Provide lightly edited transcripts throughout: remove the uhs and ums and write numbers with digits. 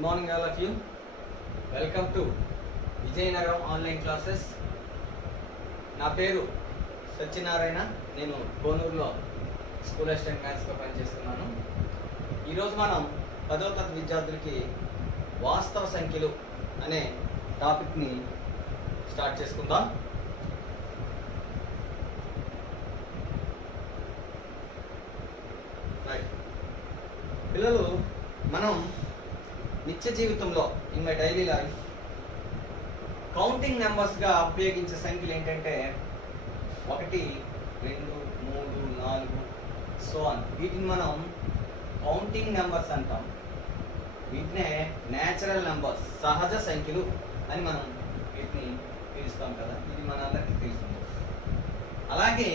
Good morning all of you. Welcome to Vizianagaram online classes. నా పేరు సత్యనారాయణ. నేను కోనూరులో స్కూల్ అసిస్టెంట్ మ్యాథ్స్గా పనిచేస్తున్నాను. ఈరోజు మనం 10వ తరగతి విద్యార్థులకి వాస్తవ సంఖ్యలు అనే టాపిక్ని స్టార్ట్ చేసుకుందాం. పిల్లలు, మనం నిత్య జీవితంలో in my daily life counting నెంబర్స్గా ఉపయోగించే సంఖ్యలు ఏంటంటే 1, 2, 3, 4 సో ఆన్. వీటిని మనం కౌంటింగ్ నెంబర్స్ అంటాం. వీటినే న్యాచురల్ నెంబర్స్, సహజ సంఖ్యలు అని మనం వీటిని పిలుస్తాం కదా. ఇది మనందరికీ తెలుస్తుంది. అలాగే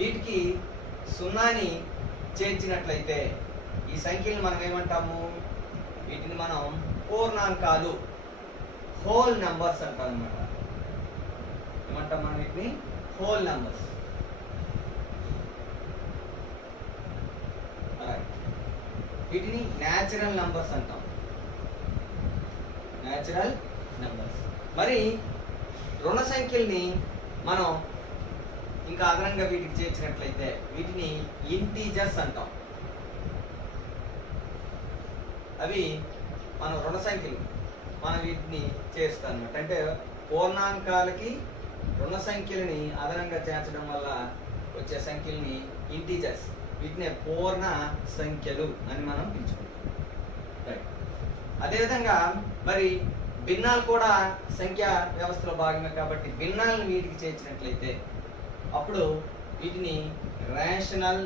వీటికి సున్నాని చేర్చినట్లయితే ఈ సంఖ్యలు మనం ఏమంటాము? వీటిని మనం పూర్ణాంకాలు, హోల్ నెంబర్స్ అంటాం అనమాట. ఏమంటాం మనం వీటిని? Whole numbers. వీటిని న్యాచురల్ నెంబర్స్ అంటాం. Natural numbers. మరి రుణ సంఖ్యల్ని మనం ఇంకా అదనంగా వీటికి చేర్చినట్లయితే వీటిని ఇంటీజర్స్ అంటాం. అవి మన రుణ సంఖ్యలు, మనం వీటిని చేరుస్తాం అనమాట. అంటే పూర్ణాంకాలకి రుణ సంఖ్యలని అదనంగా చేర్చడం వల్ల వచ్చే సంఖ్యల్ని ఇంటీజర్స్, వీటిని పూర్ణ సంఖ్యలు అని మనం పిలుచుకుంటాం. రైట్. అదేవిధంగా మరి భిన్నాలు కూడా సంఖ్యా వ్యవస్థలో భాగమే కాబట్టి భిన్నాలను వీటికి చేర్చినట్లయితే అప్పుడు వీటిని రేషనల్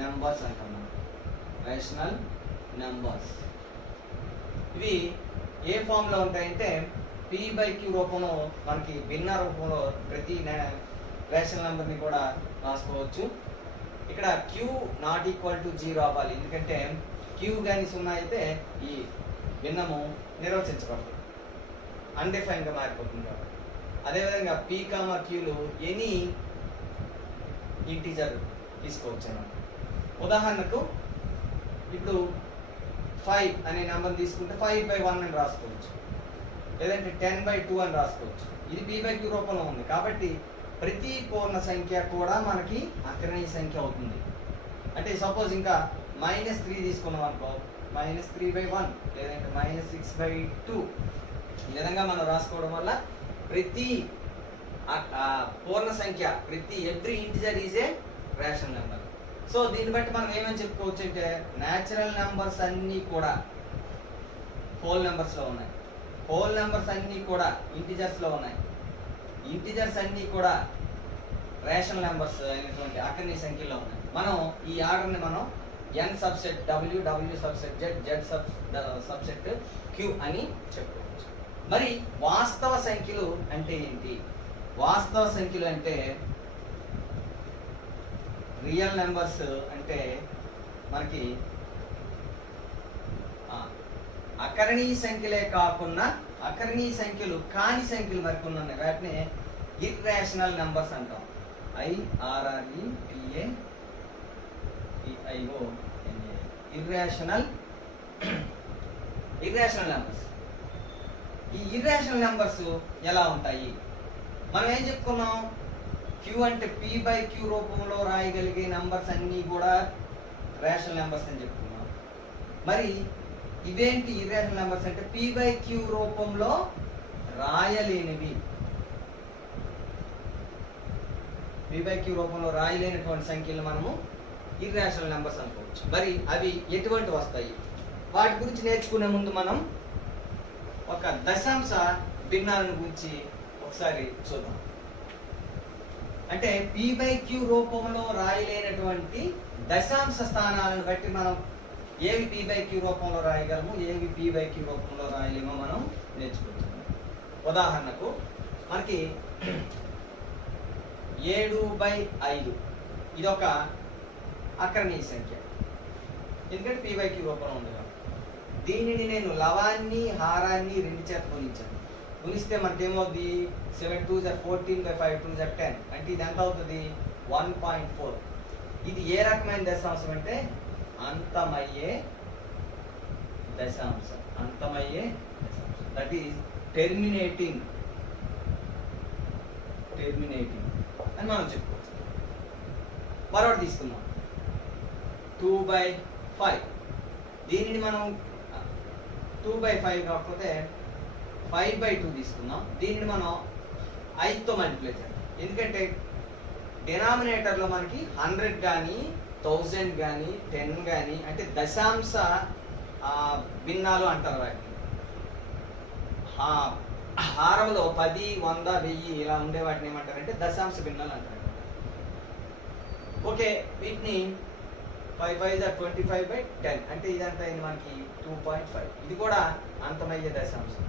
నెంబర్స్ అంటాం. Rational numbers. ఇవి ఏ ఫామ్లో ఉంటాయంటే P/Q రూపంలో, మనకి భిన్న రూపంలో ప్రతి రేషనల్ నెంబర్ని కూడా రాసుకోవచ్చు. ఇక్కడ Q ≠ 0 అవ్వాలి, ఎందుకంటే Q కానీ 0 అయితే ఈ భిన్నము నిర్వచించబడదు, అన్డిఫైన్గా మారిపోతుంది కాబట్టి. అదేవిధంగా P, Qలు ఎనీ ఇంటీజర్ తీసుకోవచ్చు అన్నమాట. ఉదాహరణకు ఇప్పుడు 5 అనే నెంబర్ తీసుకుంటే 5/1 అని రాసుకోవచ్చు, లేదంటే 10/2 అని రాసుకోవచ్చు. ఇది P/Q రూపంలో ఉంది కాబట్టి ప్రతి పూర్ణ సంఖ్య కూడా మనకి అగ్రణీయ సంఖ్య అవుతుంది. అంటే సపోజ్ ఇంకా -3 తీసుకున్నాం అనుకో, -3/1 లేదంటే -6/2 ఈ విధంగా మనం రాసుకోవడం వల్ల ప్రతి పూర్ణ సంఖ్య, ప్రతి every integer is a rational number. So దీన్ని బట్టి మనం ఏమని చెప్పుకోవచ్చు అంటే న్యాచురల్ నెంబర్స్ అన్నీ కూడా హోల్ నెంబర్స్లో ఉన్నాయి, హోల్ నెంబర్స్ అన్నీ కూడా ఇంటిజర్స్లో ఉన్నాయి, ఇంటిజర్స్ అన్నీ కూడా రేషనల్ నెంబర్స్ అయినటువంటి అగ్రణీయ సంఖ్యలో ఉన్నాయి. మనం ఈ ఆర్డర్ని మనం N subset W, W subset Z, Z subset Q అని చెప్పుకోవచ్చు. మరి వాస్తవ సంఖ్యలు అంటే ఏంటి? వాస్తవ సంఖ్యలు అంటే రియల్ నెంబర్స్ అంటే మనకి అకరణీయ సంఖ్యలే కాకుండా అకరణీయ సంఖ్యలు కాని సంఖ్యలు మరికొన్ని ఉన్నాయి. వాటిని ఇర్రేషనల్ నెంబర్స్ అంటాం. IRREPATIO irrational numbers. ఈ ఇర్రేషనల్ నెంబర్స్ ఎలా ఉంటాయి? మనం ఏం చెప్పుకున్నాం? Q అంటే P/Q రూపంలో రాయగలిగే నెంబర్స్ అన్నీ కూడా రేషనల్ నెంబర్స్ అని చెప్పుకున్నాం. మరి ఇవేంటి ఇర్రేషనల్ నెంబర్స్ అంటే P/Q రూపంలో రాయలేనివి, P/Q రూపంలో రాయలేనటువంటి సంఖ్యలు మనము ఇర్రేషనల్ నెంబర్స్ అనుకోవచ్చు. మరి అవి ఎటువంటి వస్తాయి? వాటి గురించి నేర్చుకునే ముందు మనం ఒక దశాంశ భిన్నాలను గురించి ఒకసారి చూద్దాం. అంటే P/Q రూపంలో రాయలేనటువంటి దశాంశ స్థానాలను బట్టి మనం ఏవి P/Q రూపంలో రాయగలము, ఏవి P/Q రూపంలో రాయలేమో మనం నేర్చుకోవచ్చు. ఉదాహరణకు మనకి 7/5 ఇదొక అకరణీయ సంఖ్య, ఎందుకంటే P/Q రూపంలో ఉంది కాబట్టి. దీనిని నేను లవాన్ని, హారాన్ని 2 చేత గుణించాను. గుణిస్తే మనకేమవుతుంది? 7 2s are 14 by 5 2s are 10. అంటే ఇది ఎంత అవుతుంది? 1.4. ఇది ఏ రకమైన దశాంశం అంటే అంతమయ్యే దశాంశం. అంతమయ్యే దట్ ఈస్ టెర్మినేటింగ్ అని మనం చెప్పుకోవచ్చు. మరొకటి తీసుకుందాం 2/5. దీనిని మనం 2/5 కాకపోతే 5/2 తీసుకుందాం. దీనిని మనం 5తో మల్టిప్లై చేద్దాం. ఎందుకంటే డినామినేటర్లో మనకి 100 కానీ 1000 కానీ 10 కానీ అంటే దశాంశ భిన్నాలు అంటారు వాటిని. హారంలో 10, 100, 1000 ఇలా ఉండే వాటిని ఏమంటారంటే దశాంశ భిన్నాలు అంటారు. ఓకే, వీటిని 5 5 are 25/10 అంటే ఇదంతా అయింది మనకి 2.5. ఇది కూడా అంతమయ్యే దశాంశం.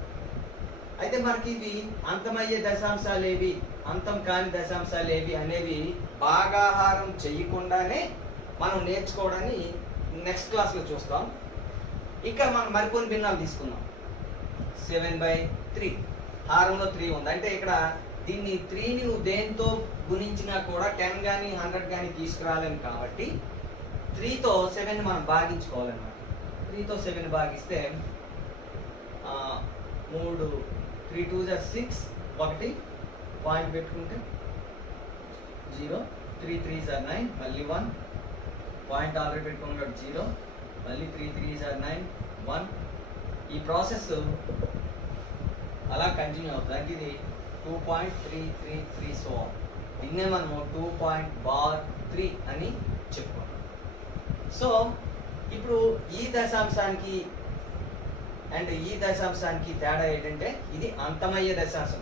అయితే మనకి ఇది అంతమయ్యే దశాంశాలు ఏవి, అంతం కాని దశాంశాలు ఏవి అనేవి భాగాహారం చెయ్యకుండానే మనం నేర్చుకోవడాన్ని నెక్స్ట్ క్లాస్లో చూస్తాం. ఇంకా మనం మరికొన్ని భిన్నాలు తీసుకుందాం. 7/3 హారంలో 3 ఉంది అంటే ఇక్కడ దీన్ని 3ని నువ్వు దేంతో గుణించినా కూడా 10 కానీ 100 కానీ తీసుకురాలేము కాబట్టి 3తో 7ని మనం భాగించుకోవాలన్నమాట. 3తో 7 భాగిస్తే 3 2 6 1 పాయింట్ పెట్టుకుంటే 0 3 3 9 మళ్ళీ 1 పాయింట్ ఆల్రెడీ పెట్టుకున్నాడు 0 మళ్ళీ 3 3 9 1. ఈ ప్రాసెస్ అలా కంటిన్యూ అవుతుంది. ఇది 2.333 సో దీన్నే మనము 2.3 అని చెప్పుకుంటాం. సో ఇప్పుడు ఈ దశాంశానికి అండ్ ఈ దశాంశానికి తేడా ఏంటంటే ఇది అంతమయ్యే దశాంశం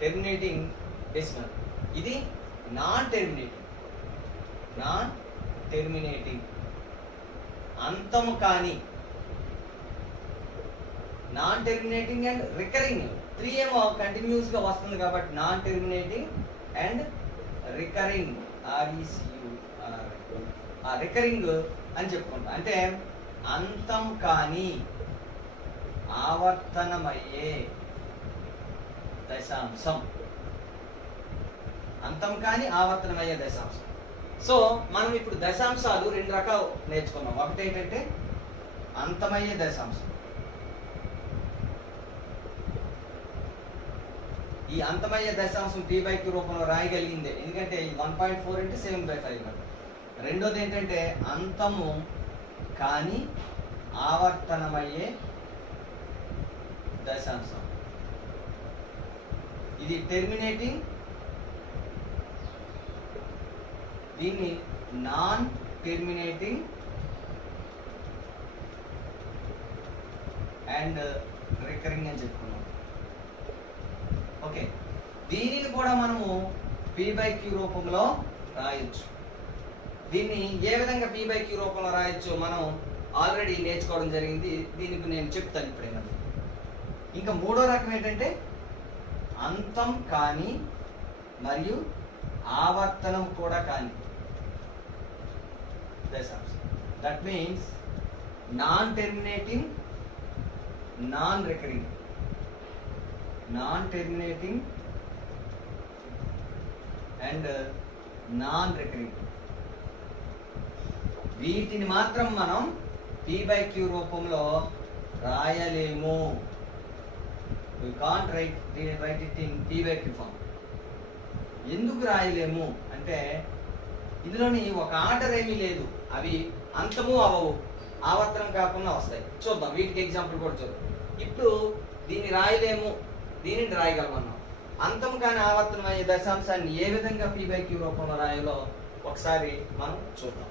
టెర్మినేటింగ్ డెసిమల్. ఇది నాన్ టెర్మినేటింగ్ అంతము కాని నాన్ టెర్మినేటింగ్ అండ్ రికరింగ్. 3 ఏమో కంటిన్యూస్ గా వస్తుంది కాబట్టి non terminating and recurring recurring అని చెప్పుకుంటాం. అంటే అంతం కాని ఆవర్తనమయ్యే దశాంశం. అంతం కాని ఆవర్తనమయ్యే దశాంశం. సో మనం ఇప్పుడు దశాంశాలు 2 రకాలు నేర్చుకున్నాం. ఒకటి ఏంటంటే అంతమయ్యే దశాంశం. ఈ అంతమయ్యే దశాంశం p/q రూపంలో రాయగలిగిందే, ఎందుకంటే 1.4 అంటే 7/5. రెండోది ఏంటంటే అంతము కానీ ఆవర్తనమయ్యే దశాంశం. ఇది టెర్మినేటింగ్, దీన్ని నాన్ టెర్మినేటింగ్ అండ్ రికరింగ్ అని చెప్పుకున్నాం. ఓకే, దీనిని కూడా మనము p/q రూపంలో రాయొచ్చు. దీన్ని ఏ విధంగా p/q రూపంలో రాయొచ్చు మనం ఆల్రెడీ నేర్చుకోవడం జరిగింది. దీనికి నేను చెప్తాను ఇప్పుడైనా. ఇంకా మూడో రకం ఏంటంటే అంతం కాని మరియు ఆవర్తనం కూడా కాని దశాంశం. That means non terminating, non recurring. Non terminating and non recurring, వీటిని మాత్రం మనం p/q రూపంలో రాయలేము. We can't write it in p/q form. ఎందుకు రాయలేము అంటే ఇందులోని ఒక ఆర్డర్ ఏమీ లేదు. అవి అంతము అవవు, ఆవర్తనం కాకుండా వస్తాయి. చూద్దాం, వీటికి ఎగ్జాంపుల్ కూడా చూద్దాం. ఇప్పుడు దీన్ని రాయలేము, దీనిని రాయగలమన్నాం. అంతం కానీ ఆవర్తనం అయ్యే దశాంశాన్ని ఏ విధంగా p/q రూపంలో రాయాలో ఒకసారి మనం చూద్దాం.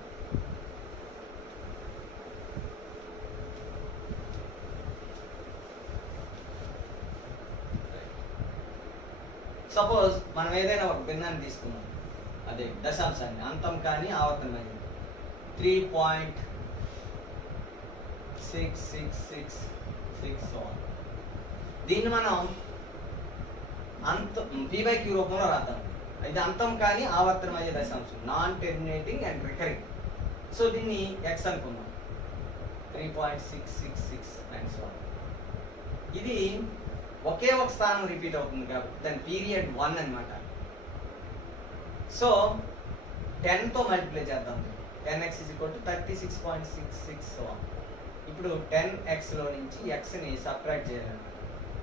సపోజ్ మనం ఏదైనా ఒక భిన్నాన్ని తీసుకున్నాం, అదే దశాంశాన్ని అంతం కానీ ఆవర్తనమైనది 3.6666. దీన్ని మనం p/q రూపంలో రాద్దాం. ఇది అంతం కానీ ఆవర్తనం అయ్యే దశాంశం, non terminating and recurring. So దీన్ని x అనుకుందాం, 3.666. ఇది ఒకే ఒక స్థానం రిపీట్ అవుతుంది కాబట్టి దాని పీరియడ్ 1 అన్నమాట. సో 10తో మల్టిప్లై చేద్దాం. 10x = 36.661. ఇప్పుడు 10xలో నుంచి xని సబ్ట్రాక్ట్ చేయాలన్నమాట.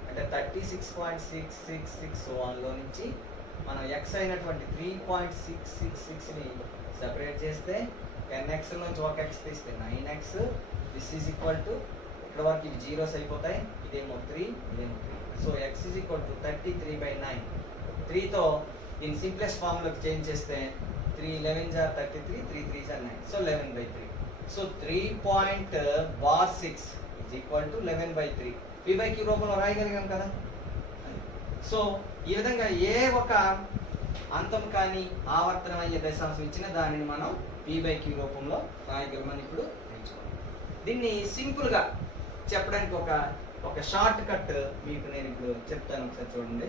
అంటే 36.666 నుంచి మనం x అయినటువంటి 3.666ని సెపరేట్ చేస్తే 10x నుంచి ఒక x తీస్తే 9x. This is equal to ఇక్కడ వరకు ఇవి జీరోస్ అయిపోతాయి, ఇదేమో 3, ఇదేమో 3. So x is equal to 33/9. 3తో దీని సింప్లెస్ట్ ఫార్మ్లోకి చేంజ్ చేస్తే 3 11 jar 33, 3 3 jar 9. So 11/3. So 3.6 is equal to 11/3. p/q రూపంలో రాయగలిగాం కదా. సో ఈ విధంగా ఏ ఒక అంతం కానీ ఆవర్తనం అయ్యే దశాంశం ఇచ్చిన దానిని మనం p/q రూపంలో రాయగలమని ఇప్పుడు నేర్చుకున్నాం. దీన్ని సింపుల్గా చెప్పడానికి ఒక షార్ట్ కట్ మీకు నేను ఇప్పుడు చెప్తాను, ఒకసారి చూడండి.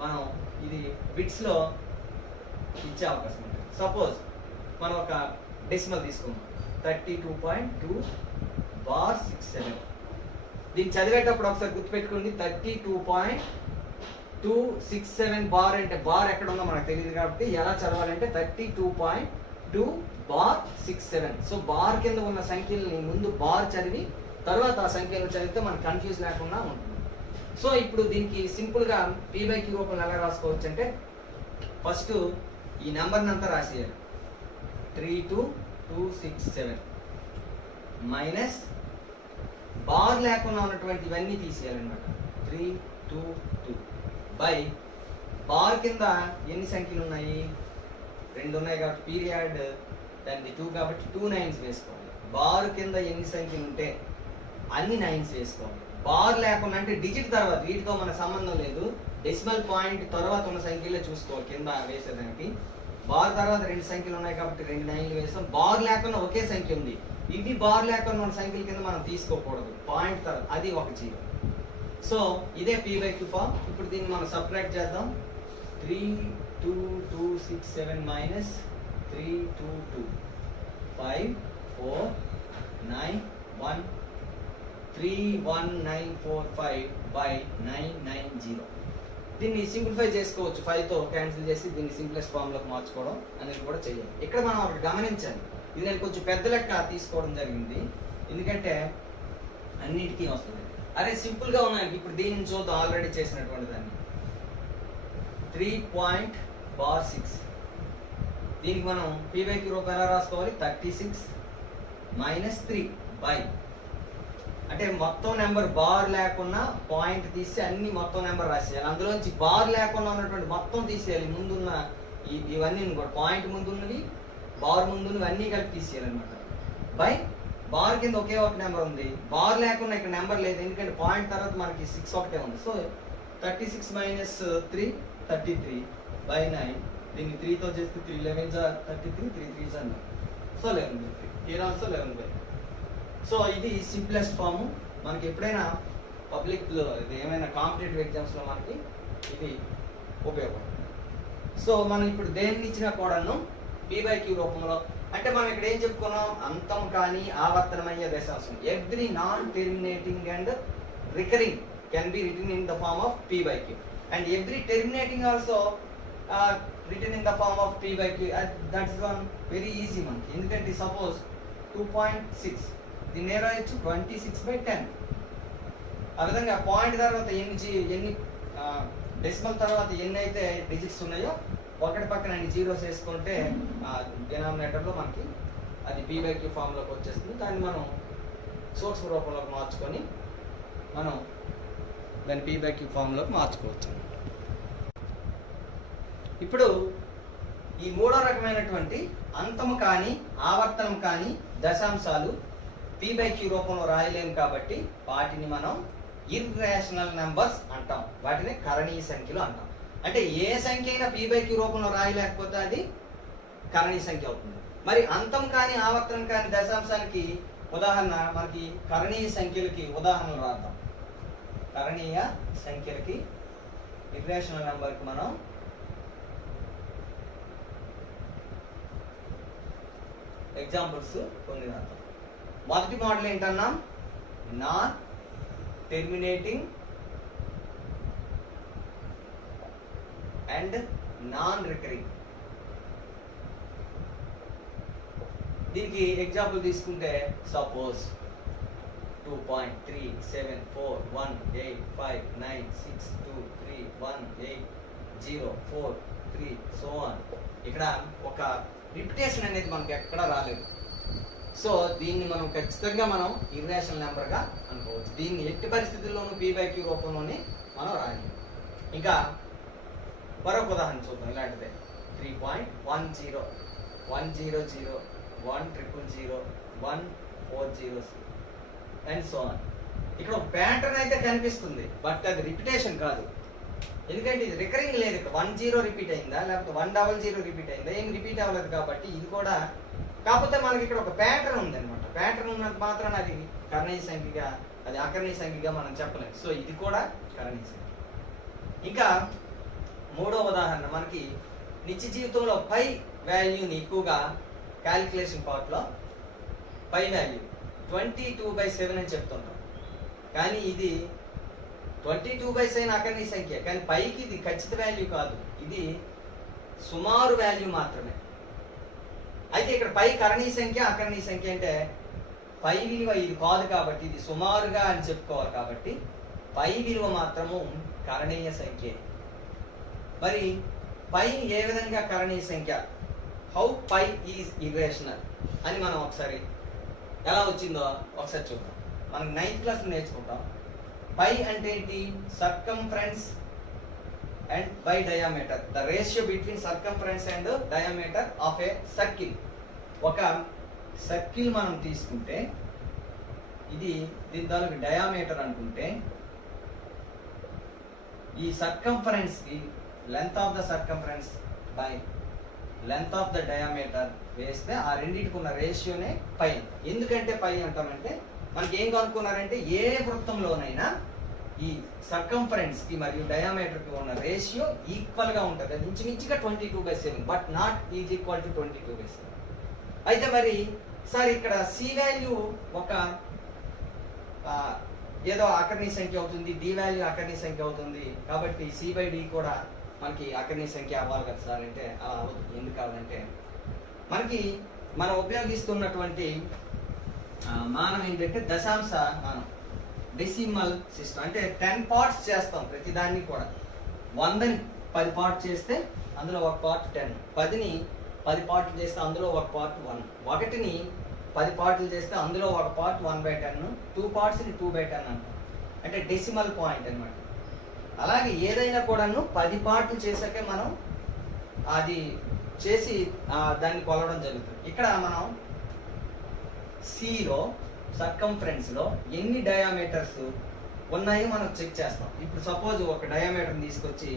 మనం ఇది బిట్స్లో ఇచ్చే అవకాశం ఉంటుంది. సపోజ్ మనం ఒక డెసిమల్ తీసుకున్నాం 32.2/67. దీన్ని చదివేటప్పుడు ఒకసారి గుర్తుపెట్టుకోండి, 32.267 బార్ అంటే బార్ ఎక్కడ ఉందో మనకు తెలియదు కాబట్టి ఎలా చదవాలంటే 32.2/67. సో బార్ కింద ఉన్న సంఖ్యలని ముందు బార్ చదివి తర్వాత ఆ సంఖ్యలు చదివితే మనకు కన్ఫ్యూజ్ లేకుండా ఉంటుంది. సో ఇప్పుడు దీనికి సింపుల్గా p/q రూపంలో ఎలా రాసుకోవచ్చు అంటే ఫస్ట్ ఈ నెంబర్ని అంతా రాసేయాలి. 32267 మైనస్ బార్ లేకుండా ఉన్నటువంటి ఇవన్నీ తీసేయాలన్నమాట. 322 బై బార్ కింద ఎన్ని సంఖ్యలు ఉన్నాయి? 2 ఉన్నాయి కాబట్టి పీరియడ్ దాన్ని 2 కాబట్టి 2 9s వేసుకోవాలి. బార్ కింద ఎన్ని సంఖ్యలు ఉంటే అన్ని 9s వేసుకోవాలి. బార్ లేకుండా అంటే డిజిట్ తర్వాత, వీటితో మన సంబంధం లేదు, డెసిమల్ పాయింట్ తర్వాత ఉన్న సంఖ్యలే చూసుకోవాలి కింద వేసేదానికి. బార్ తర్వాత 2 సంఖ్యలు ఉన్నాయి కాబట్టి 2 9లు వేస్తాం. బార్ లేకుండా ఒకే సంఖ్య ఉంది, ఇవి బార్ లేకుండా ఉన్న సంఖ్యల కింద మనం తీసుకోకూడదు. పాయింట్ తర్వాత అది ఒక 0. సో ఇదే p/q ఫామ్. ఇప్పుడు దీన్ని మనం సబ్ట్రాక్ట్ చేద్దాం. 32267 మైనస్ 322 5 4 9 1 31945/990. దీన్ని సింప్లిఫై చేసుకోవచ్చు, 5తో క్యాన్సిల్ చేసి దీన్ని సింప్లెస్ట్ ఫామ్లోకి మార్చుకోవడం అనేది కూడా చేయాలి. ఇక్కడ మనం ఒకటి గమనించాలి, ఇది నేను కొంచెం పెద్ద లెక్క తీసుకోవడం జరిగింది ఎందుకంటే అన్నిటికీ వస్తుంది. అదే సింపుల్గా ఉన్నాయి. ఇప్పుడు దీన్ని చూద్దాం, ఆల్రెడీ చేసినటువంటి దాన్ని. 3.6 దీనికి మనం p/q రూపం ఎలా రాసుకోవాలి? 36 మైనస్ 3 బై అంటే మొత్తం నెంబర్ బార్ లేకుండా పాయింట్ తీసి అన్ని మొత్తం నెంబర్ రాసేయాలి. అందులోంచి బార్ లేకుండా ఉన్నటువంటి మొత్తం తీసేయాలి. ముందున్న ఇవన్నీ కూడా పాయింట్ ముందున్నవి, బార్ ముందున్నవి అన్నీ కలిపి తీసేయాలన్నమాట. బై బార్ కింద ఒకే ఒక నెంబర్ ఉంది, బార్ లేకుండా ఇక్కడ నెంబర్ లేదు ఎందుకంటే పాయింట్ తర్వాత మనకి 6 ఒకటే ఉంది. So 36 minus 3 33/9. దీన్ని 3తో చేస్తే 3 11 jar 33, 3 3 jar 9. So 11/3. here also 11/3. So ఇది సింప్లెస్ట్ ఫామ్. మనకి ఎప్పుడైనా పబ్లిక్లో ఇది ఏమైనా కాంపిటేటివ్ ఎగ్జామ్స్లో మనకి ఇది ఉపయోగపడుతుంది. సో మనం ఇప్పుడు దేన్ని ఇచ్చినా కూడాను p/q రూపంలో అంటే మనం ఇక్కడ ఏం చెప్పుకున్నాం? అంతం కానీ ఆవర్తనమయ్యే దశాంశం. Every non terminating and recurring can be written in the form of p/q and every terminating also written in the form of p/q. That is one very easy మనకి. ఎందుకంటే సపోజ్ 2.6 దీన్ని ఏ రాయొచ్చు? 26/10. ఆ విధంగా పాయింట్ తర్వాత ఎన్ని డెసిమల్ తర్వాత ఎన్ని అయితే డిజిట్స్ ఉన్నాయో ఒకటి పక్కన అన్ని జీరోస్ వేసుకుంటే డినామినేటర్లో మనకి అది p/q ఫామ్లోకి వచ్చేస్తుంది. దాన్ని మనం సూక్ష్మ రూపంలోకి మార్చుకొని మనం దాన్ని p/q ఫామ్లోకి మార్చుకోవచ్చు. ఇప్పుడు ఈ మూడో రకమైనటువంటి అంతము కానీ ఆవర్తనం కానీ దశాంశాలు p/q రూపంలో రాయలేము కాబట్టి వాటిని మనం ఇర్రేషనల్ నెంబర్స్ అంటాం. వాటిని కరణీయ సంఖ్యలు అంటాం. అంటే ఏ సంఖ్య అయినా p/q రూపంలో రాయలేకపోతే అది కరణీయ సంఖ్య అవుతుంది. మరి అంతం కానీ ఆవర్తనం కానీ దశాంశానికి ఉదాహరణ మనకి కరణీయ సంఖ్యలకి ఉదాహరణలు రాద్దాం. కరణీయ సంఖ్యలకి ఇర్రేషనల్ నెంబర్కి మనం ఎగ్జాంపుల్స్ కొన్ని రాద్దాం. మొదటి మోడల్ ఏంటన్నాం? Non terminating and non recurring. దీనికి ఎగ్జాంపుల్ తీసుకుంటే సపోజ్ 2.374185962318043 సో ఆన్. ఇక్కడ ఒక రిపిటేషన్ అనేది మనకి ఎక్కడ రాలేదు. సో దీన్ని మనం ఖచ్చితంగా మనం ఇర్రేషనల్ నెంబర్గా అనుకోవచ్చు. దీన్ని ఎట్టి పరిస్థితుల్లోనూ p/q రూపంలోనే మనం రాయాలి. ఇంకా మరొక ఉదాహరణ చూద్దాం ఇలాంటిదే. 3.10 100 1000 140 అండ్ సో ఆన్. ఇక్కడ ఒక ప్యాటర్న్ అయితే కనిపిస్తుంది, బట్ అది రిపిటేషన్ కాదు. ఎందుకంటే ఇది రికరింగ్ లేదు. ఇక్కడ 10 రిపీట్ అయిందా లేకపోతే 100 రిపీట్ అయిందా, ఏం రిపీట్ అవ్వలేదు. కాబట్టి ఇది కూడా, కాకపోతే మనకి ఇక్కడ ఒక ప్యాటర్న్ ఉంది అనమాట. ప్యాటర్న్ ఉన్నంత మాత్రాన అది కర్ణీయ సంఖ్యగా, అది అకర్ణీయ సంఖ్యగా మనం చెప్పలేము. సో ఇది కూడా కర్ణీయ సంఖ్య. ఇంకా మూడో ఉదాహరణ, మనకి నిత్య జీవితంలో పై వాల్యూని ఎక్కువగా క్యాలిక్యులేషన్ పార్ట్లో పై వాల్యూ 22/7 అని చెప్తుంటాం. కానీ ఇది 22/7 అకర్ణీయ సంఖ్య, కానీ పైకి ఇది ఖచ్చిత వాల్యూ కాదు, ఇది సుమారు వాల్యూ మాత్రమే. అయితే ఇక్కడ పై కరణీయ సంఖ్య అకరణీయ సంఖ్య అంటే పై విలువ ఇది కాదు కాబట్టి ఇది సుమారుగా అని చెప్పుకోవాలి. కాబట్టి పై విలువ మాత్రము కరణీయ సంఖ్య. మరి పై ఏ విధంగా కరణీయ సంఖ్య, హౌ పై ఈజ్ ఇర్రేషనల్ అని మనం ఒకసారి ఎలా వచ్చిందో ఒకసారి చూద్దాం. మనం 9th క్లాస్ నేర్చుకుంటాం. పై అంటే ఏంటి? Circumference and by diameter, the ratio between circumference and diameter of a circle. ఒక సర్కిల్ మనం తీసుకుంటే ఇది దీని తాలూకు డయామీటర్ అనుకుంటే, ఈ సర్కంఫరెన్స్ కి length of the circumference by length of the diameter వేస్తే ఆ రెండింటికి ఉన్న రేషియోనే పై. ఎందుకంటే పై అంటామంటే మనకి ఏం కనుక్కున్నారంటే ఏ వృత్తంలోనైనా ఈ సర్కంఫరెన్స్ కి మరియు డయామీటర్ కి ఉన్న రేషియో ఈక్వల్ గా ఉంటుంది. అది ఇంచుమించుగా 22/7, but not is equal to 22/7. అయితే మరి సార్ ఇక్కడ సి వాల్యూ ఒక ఏదో అకర్ణీయ సంఖ్య అవుతుంది, డి వాల్యూ అకర్ణీయ సంఖ్య అవుతుంది, కాబట్టి c/d కూడా మనకి అకర్ణీయ సంఖ్య అవ్వాలి కదా సార్ అంటే అలా అవుతుంది. ఎందుకు కావాలంటే మనకి మనం ఉపయోగిస్తున్నటువంటి మానం ఏంటంటే దశాంశ మానం, డెసిమల్ సిస్టమ్. అంటే 10 పార్ట్స్ చేస్తాం ప్రతి దాన్ని కూడా. 100ని 10 పార్ట్ చేస్తే అందులో ఒక పార్ట్ 10, 10ని 10 పార్ట్లు చేస్తే అందులో ఒక పార్ట్ 1, 1ని 10 పార్ట్లు చేస్తే అందులో ఒక పార్ట్ 1/10, 2 పార్ట్స్ని 2/10 అంటాం. అంటే డెసిమల్ పాయింట్ అన్నమాట. అలాగే ఏదైనా కూడాను 10 పార్ట్లు చేసాకే మనం అది చేసి దాన్ని కొలవడం జరుగుతుంది. ఇక్కడ మనం సిలో సర్కంఫరెన్స్లో ఎన్ని డయామీటర్స్ ఉన్నాయో మనం చెక్ చేస్తాం. ఇప్పుడు సపోజ్ ఒక డయామీటర్ తీసుకొచ్చి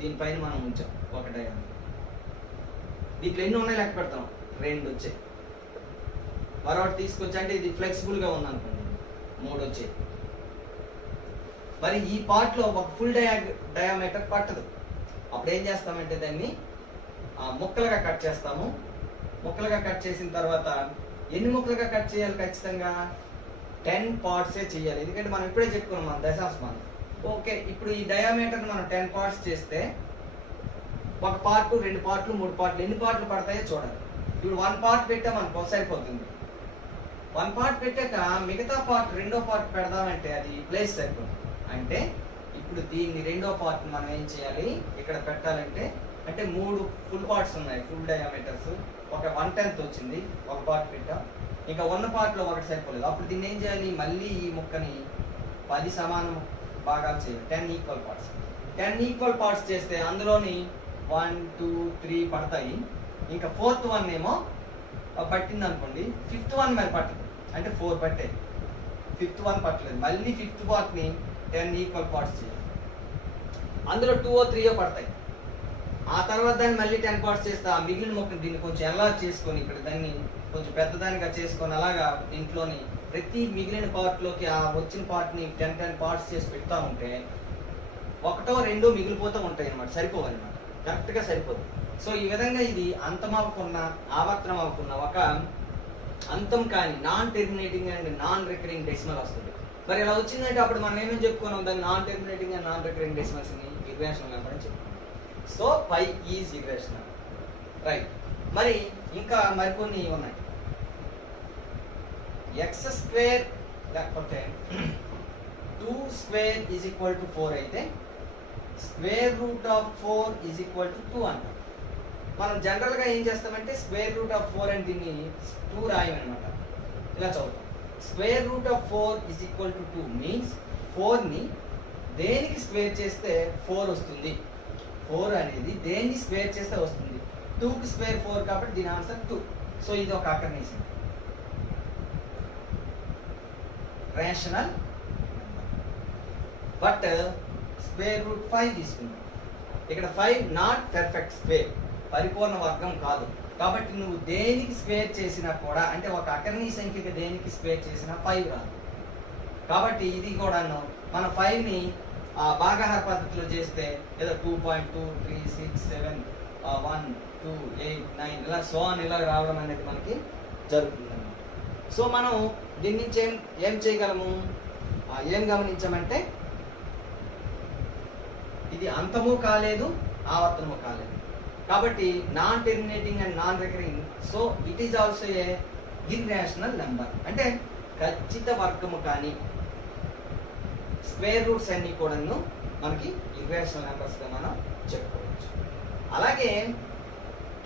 దీనిపైన మనం ఉంచాం. ఒక డయామీటర్ దీంట్లో ఎన్ని ఉన్నాయి లెక్క పెడతాం, 2 వచ్చాయి. మరొకటి తీసుకొచ్చి అంటే ఇది ఫ్లెక్సిబుల్గా ఉందనుకోండి, 3 వచ్చాయి. మరి ఈ పార్ట్లో ఒక ఫుల్ డయామీటర్ పట్టదు. అప్పుడు ఏం చేస్తామంటే దాన్ని ముక్కలుగా కట్ చేస్తాము. ముక్కలుగా కట్ చేసిన తర్వాత ఎన్ని ముక్కలుగా కట్ చేయాలి? ఖచ్చితంగా 10 పార్ట్సే చేయాలి. ఎందుకంటే మనం ఇప్పుడే చెప్పుకున్నాం మన దశాంశం. ఓకే, ఇప్పుడు ఈ డయామీటర్ మనం 10 పార్ట్స్ చేస్తే ఒక పార్ట్, 2 పార్ట్లు, 3 పార్ట్లు ఎన్ని పార్ట్లు పడతాయో చూడాలి. ఇప్పుడు 1 పార్ట్ పెట్టా మనకు సరిపోతుంది. 1 పార్ట్ పెట్టాక మిగతా పార్ట్, రెండో పార్ట్ పెడదామంటే అది ప్లేస్ సరిపోతుంది. అంటే ఇప్పుడు దీన్ని రెండో పార్ట్ మనం ఏం చేయాలి ఇక్కడ పెట్టాలంటే, అంటే 3 ఫుల్ పార్ట్స్ ఉన్నాయి, ఫుల్ డయామీటర్స్. ఒక 1/10 వచ్చింది, ఒక పార్ట్ పెట్టాం. ఇంకా ఉన్న పార్ట్లో ఒకటి సరిపోలేదు. అప్పుడు దీన్ని ఏం చేయాలి? మళ్ళీ ఈ ముక్కని 10 సమాన భాగాలు చేయాలి. 10 ఈక్వల్ పార్ట్స్. 10 ఈక్వల్ పార్ట్స్ చేస్తే అందులోని 1, 2, 3 పడతాయి. ఇంకా 4th వన్ ఏమో పట్టింది అనుకోండి, 5th వన్ మరి పట్టదు. అంటే 4 పట్టాయి, 5th వన్ పట్టలేదు. మళ్ళీ 5th పార్ట్ని 10 ఈక్వల్ పార్ట్స్ చేయాలి. అందులో 2 or 3 పడతాయి. ఆ తర్వాత దాన్ని మళ్ళీ 10 పార్ట్స్ చేస్తే ఆ మిగిలిన మొక్కని దీన్ని కొంచెం ఎలా చేసుకొని ఇక్కడ దాన్ని కొంచెం పెద్దదానిగా చేసుకొని అలాగా దీంట్లోని ప్రతి మిగిలిన పార్ట్లోకి ఆ వచ్చిన పార్ట్ని 10 పార్ట్స్ చేసి పెడతా ఉంటే 1, 2 మిగిలిపోతూ ఉంటాయి అన్నమాట. సరిపోవన్నమాట, కరెక్ట్గా సరిపోదు. సో ఈ విధంగా ఇది అంతం అవ్వకున్న, ఆవర్తనం అవ్వకున్న ఒక అంతం కాని non terminating and non recurring decimal వస్తుంది. మరి ఇలా వచ్చిందంటే అప్పుడు మనం ఏమేమి చెప్పుకున్నాం? దాన్ని non terminating and non recurring డెసిమల్స్ని ఇర్రేషనల్ నెంబర్ అని చెప్పుకున్నాం. So pi is irrational, right. మరి ఇంకా మరికొన్ని ఉన్నాయి. x² లేకపోతే 2 స్క్వేర్ ఈజ్ ఈక్వల్ టు 4 అయితే square root of 4 is equal to 2 అంటాం. మనం జనరల్గా ఏం చేస్తామంటే స్క్వేర్ రూట్ ఆఫ్ 4 అని దీన్ని 2 రాయమన్నమాట. ఇలా చదువుతాం. Square root of 4 is equal to 2 means 4ని దేనికి స్క్వేర్ చేస్తే 4 వస్తుంది. 4 అనేది దేన్ని స్క్వేర్ చేస్తే వస్తుంది. 2కి స్క్వేర్ 4 కాబట్టి దీని ఆన్సర్ 2. సో ఇది ఒక అకర్నీస్ రేషనల్. బట్ స్క్వేర్ రూట్ 5 తీసుకుందాం. ఇక్కడ 5 నాట్ పర్ఫెక్ట్ స్క్వేర్, పరిపూర్ణ వర్గం కాదు. కాబట్టి నువ్వు దేనికి స్క్వేర్ చేసినా కూడా, అంటే ఒక అకర్ణీ సంఖ్యకి దేనికి స్క్వేర్ చేసినా 5 రాదు. కాబట్టి ఇది కూడాను మన 5ని భాగాహార పద్ధతిలో చేస్తే ఏదో 2.23671 2 8 9 ఇలా ఇలా రావడం అనేది మనకి జరుగుతుంది అన్నమాట. సో మనం దీని నుంచి ఏం చేయగలము, ఏం గమనించామంటే ఇది అంతము కాలేదు, ఆవర్తనము కాలేదు. కాబట్టి non terminating and non recurring, so it is also a irrational number. అంటే ఖచ్చిత వర్గము కానీ స్క్వేర్ రూట్స్ అన్ని కూడాను మనకి ఇర్రేషనల్ నెంబర్స్గా మనం చెప్పుకోవచ్చు. అలాగే